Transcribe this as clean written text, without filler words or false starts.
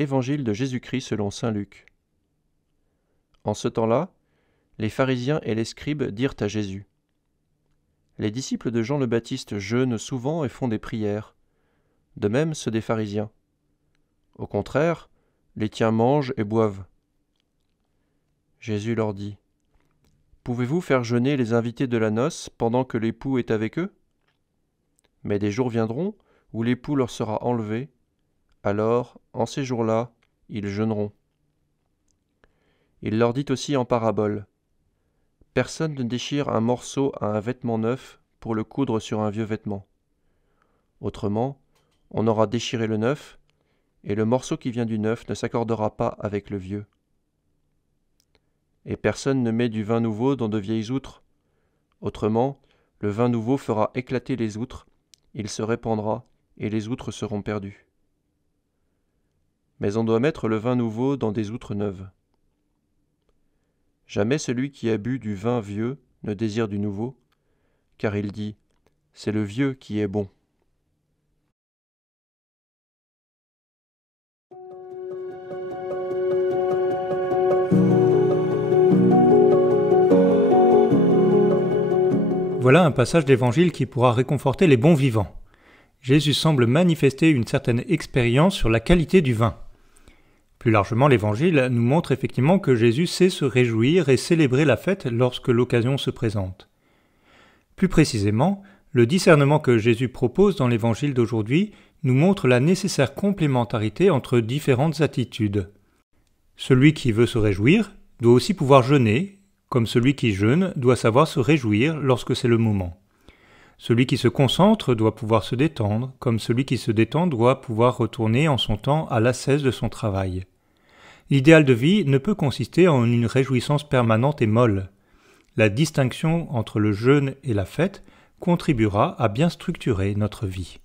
Évangile de Jésus-Christ selon saint Luc. En ce temps-là, les pharisiens et les scribes dirent à Jésus : Les disciples de Jean le Baptiste jeûnent souvent et font des prières, de même ceux des pharisiens. Au contraire, les tiens mangent et boivent. Jésus leur dit : Pouvez-vous faire jeûner les invités de la noce pendant que l'époux est avec eux ? Mais des jours viendront où l'époux leur sera enlevé, alors, en ces jours-là, ils jeûneront. Il leur dit aussi en parabole : Personne ne déchire un morceau à un vêtement neuf pour le coudre sur un vieux vêtement. Autrement, on aura déchiré le neuf, et le morceau qui vient du neuf ne s'accordera pas avec le vieux. Et personne ne met du vin nouveau dans de vieilles outres. Autrement, le vin nouveau fera éclater les outres, il se répandra, et les outres seront perdues. Mais on doit mettre le vin nouveau dans des outres neuves. Jamais celui qui a bu du vin vieux ne désire du nouveau, car il dit : c'est le vieux qui est bon. Voilà un passage d'Évangile qui pourra réconforter les bons vivants. Jésus semble manifester une certaine expérience sur la qualité du vin. Plus largement, l'Évangile nous montre effectivement que Jésus sait se réjouir et célébrer la fête lorsque l'occasion se présente. Plus précisément, le discernement que Jésus propose dans l'Évangile d'aujourd'hui nous montre la nécessaire complémentarité entre différentes attitudes. Celui qui veut se réjouir doit aussi pouvoir jeûner, comme celui qui jeûne doit savoir se réjouir lorsque c'est le moment. Celui qui se concentre doit pouvoir se détendre, comme celui qui se détend doit pouvoir retourner en son temps à l'ascèse de son travail. L'idéal de vie ne peut consister en une réjouissance permanente et molle. La distinction entre le jeûne et la fête contribuera à bien structurer notre vie.